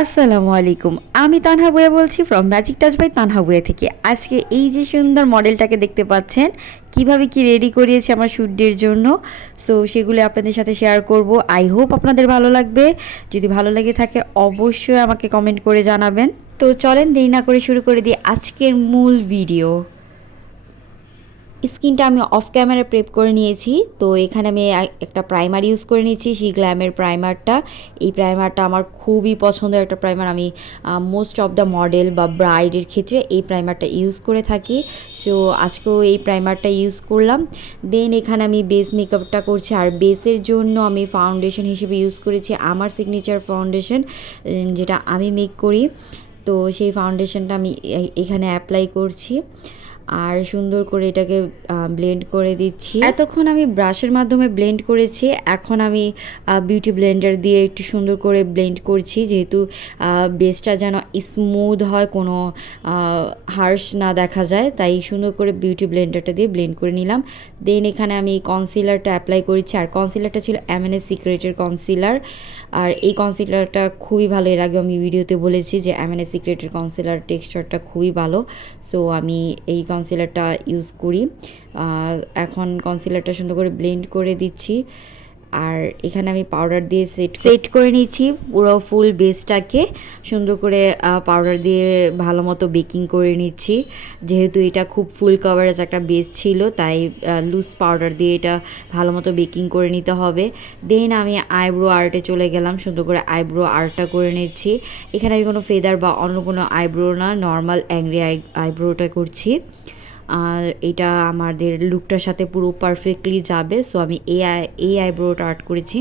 আসসালামু আলাইকুম। আমি তানহা বুয়া বলছি from magic touch by Tanha Bua থেকে। আজকে এই যে সুন্দর মডেলটাকে দেখতে পাচ্ছেন, কিভাবে কি রেডি করিয়েছি আমার শ্যুট ডের জন্য, সো সেগুলো আপনাদের সাথে শেয়ার করব। আই হোপ আপনাদের ভালো লাগবে। যদি ভালো লেগে থাকে অবশ্যই আমাকে কমেন্ট করে জানাবেন। তো চলেন দেরি না করে শুরু করে দিই আজকের মূল ভিডিও। স্কিনটা আমি অফ ক্যামেরা প্রেপ করে নিয়েছি। তো এখানে আমি একটা প্রাইমার ইউজ করে নিয়েছি, সেই গ্ল্যামের প্রাইমারটা। এই প্রাইমারটা আমার খুবই পছন্দের একটা প্রাইমার। আমি মোস্ট অফ দ্য মডেল বা ব্রাইডের ক্ষেত্রে এই প্রাইমারটা ইউজ করে থাকি। সো আজকেও এই প্রাইমারটা ইউজ করলাম। দেন এখানে আমি বেস মেকআপটা করছি, আর বেসের জন্য আমি ফাউন্ডেশন হিসেবে ইউজ করেছি আমার সিগনেচার ফাউন্ডেশন, যেটা আমি মেক করি। তো সেই ফাউন্ডেশনটা আমি এখানে অ্যাপ্লাই করছি আর সুন্দর করে এটাকে ব্লেন্ড করে দিচ্ছি। এতক্ষণ আমি ব্রাশের মাধ্যমে ব্লেন্ড করেছি, এখন আমি বিউটি ব্লেন্ডার দিয়ে একটু সুন্দর করে ব্লেন্ড করছি, যেহেতু বেসটা যেন স্মুথ হয়, কোনো হার্শ না দেখা যায়, তাই সুন্দর করে বিউটি ব্লেন্ডারটা দিয়ে ব্লেন্ড করে নিলাম। দেন এখানে আমি কনসিলারটা অ্যাপ্লাই করেছি, আর কনসিলারটা ছিল M&S সিক্রেটের কনসিলার। আর এই কনসিলারটা খুবই ভালো, এর আগে আমি ভিডিওতে বলেছি যে M&S সিক্রেটের কনসিলার টেক্সচারটা খুবই ভালো। সো আমি এই কনসিলারটা ইউজ করি। এখন কনসিলারটা সুন্দর করে ব্লেন্ড করে দিচ্ছি, আর এখানে আমি পাউডার দিয়ে সেট করে নিচ্ছি পুরো ফুল বেসটাকে। সুন্দর করে পাউডার দিয়ে ভালো মতো বেকিং করে নিচ্ছি, যেহেতু এটা খুব ফুল কভারেজ একটা বেস ছিল, তাই লুজ পাউডার দিয়ে এটা ভালো মতো বেকিং করে নিতে হবে। দেন আমি আইব্রো আর্টে চলে গেলাম, সুন্দর করে আইব্রো আর্টটা করে নিচ্ছি। এখানে আমি কোনো ফেদার বা অন্য কোনো আইব্রো না, নর্মাল অ্যাংরি আইব্রোটা করছি। আর এটা আমাদের লুকটার সাথে পুরো পারফেক্টলি যাবে। সো আমি এই আইব্রোটা আর্ট করেছি।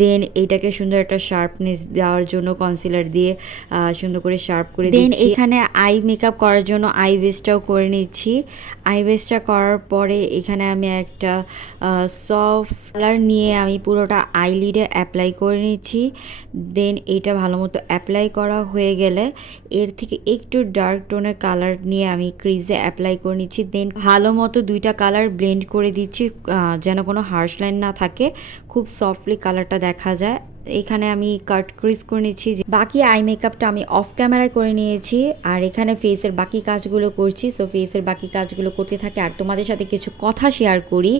দেন এটাকে সুন্দর একটা শার্পনেস দেওয়ার জন্য কনসিলার দিয়ে সুন্দর করে শার্প করে দিচ্ছি। দেন এখানে আই মেকআপ করার জন্য আই বেসটাও করে নিচ্ছি। আই বেসটা করার পরে এখানে আমি একটা সফট কালার নিয়ে আমি পুরোটা আইলিডে অ্যাপ্লাই করে নিচ্ছি। দেন এটা ভালো মতো অ্যাপ্লাই করা হয়ে গেলে এর থেকে একটু ডার্ক টোনের কালার নিয়ে আমি ক্রিজে অ্যাপ্লাই করে নিচ্ছি। দেন ভালো মতো দুইটা কালার ব্লেন্ড করে দিচ্ছি, যেন কোনো হার্শ লাইন না থাকে, খুব সফটলি কালারটা দেখা যায়। এখানে আমি কাট ক্রিজ করে নিচ্ছি। বাকি আই মেকআপটা আমি অফ ক্যামেরায় করে নিয়েছি, আর এখানে ফেসের বাকি কাজগুলো করছি। সো ফেসের বাকি কাজগুলো করতে থাকে, আর তোমাদের সাথে কিছু কথা শেয়ার করি।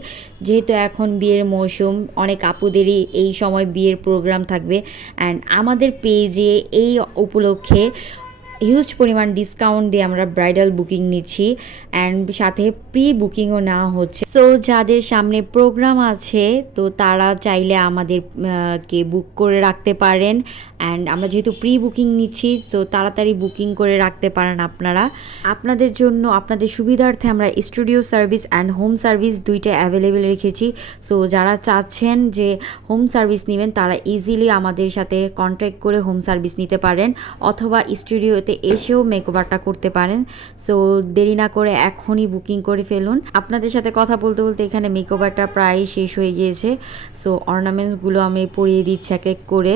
যেহেতু এখন বিয়ের মৌসুম, অনেক আপুদেরই এই সময় বিয়ের প্রোগ্রাম থাকবে, অ্যান্ড আমাদের পেজে এই উপলক্ষে হিউজ পরিমাণ ডিসকাউন্ট দিয়ে আমরা ব্রাইডাল বুকিং নিচ্ছি, অ্যান্ড সাথে প্রি বুকিংও নেওয়া হচ্ছে। সো যাদের সামনে প্রোগ্রাম আছে, তো তারা চাইলে আমাদের কে বুক করে রাখতে পারেন। অ্যান্ড আমরা যেহেতু প্রি বুকিং নিচ্ছি, সো তাড়াতাড়ি বুকিং করে রাখতে পারেন আপনারা। আপনাদের জন্য, আপনাদের সুবিধার্থে আমরা studio service and home service দুইটা অ্যাভেলেবেল রেখেছি। সো যারা চাচ্ছেন যে হোম সার্ভিস নেবেন, তারা ইজিলি আমাদের সাথে কন্ট্যাক্ট করে হোম সার্ভিস নিতে পারেন, অথবা স্টুডিওতে এসেও মেকওভারটা করতে পারেন। সো দেরি না করে এখনই বুকিং করে ফেলুন। আপনাদের সাথে কথা বলতে বলতে এখানে মেকওভারটা প্রায় শেষ হয়ে গিয়েছে। সো অর্নামেন্টসগুলো আমি পরিয়ে দিচ্ছি এক এক করে।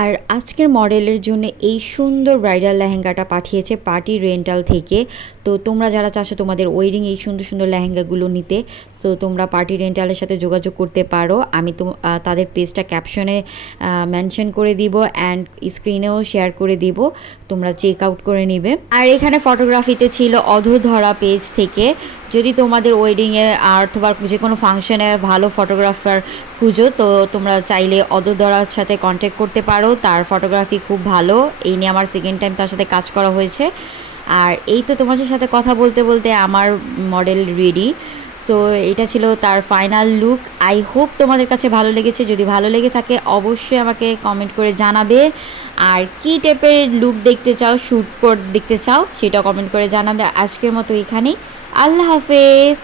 আর আজকের মডেলের জন্য এই সুন্দর ব্রাইডাল লেহেঙ্গাটা পাঠিয়েছে পার্টি রেন্টাল থেকে। তো তোমরা যারা চাচ্ছো তোমাদের ওয়েডিং এই সুন্দর সুন্দর লেহেঙ্গাগুলো নিতে, সো তোমরা পার্টি রেন্টালের সাথে যোগাযোগ করতে পারো। আমি তো তাদের পেজটা ক্যাপশনে মেনশন করে দিব, অ্যান্ড স্ক্রিনেও শেয়ার করে দিব, তোমরা চেক আউট করে নিবে। আর এখানে ফটোগ্রাফিতে ছিল অধরধরা পেজ থেকে। যদি তোমাদের ওয়েডিংয়ে অথবা যে কোনো ফাংশনে ভালো ফটোগ্রাফার খুঁজো, তো তোমরা চাইলে অধরধরার সাথে কন্ট্যাক্ট করতে পারো, তার ফটোগ্রাফি খুব ভালো। এই নিয়ে আমার সেকেন্ড টাইম তার সাথে কাজ করা হয়েছে। আর এই তো তোমাদের সাথে কথা বলতে বলতে আমার মডেল রেডি। সো এটা ছিল তার ফাইনাল লুক। আই হোপ তোমাদের কাছে ভালো লেগেছে। যদি ভালো লেগে থাকে অবশ্যই আমাকে কমেন্ট করে জানাবে, আর কী টাইপের লুক দেখতে চাও, শ্যুট দেখতে চাও, সেটা কমেন্ট করে জানাবে। আজকের মতো এখানেই, আল্লাহ হাফেজ।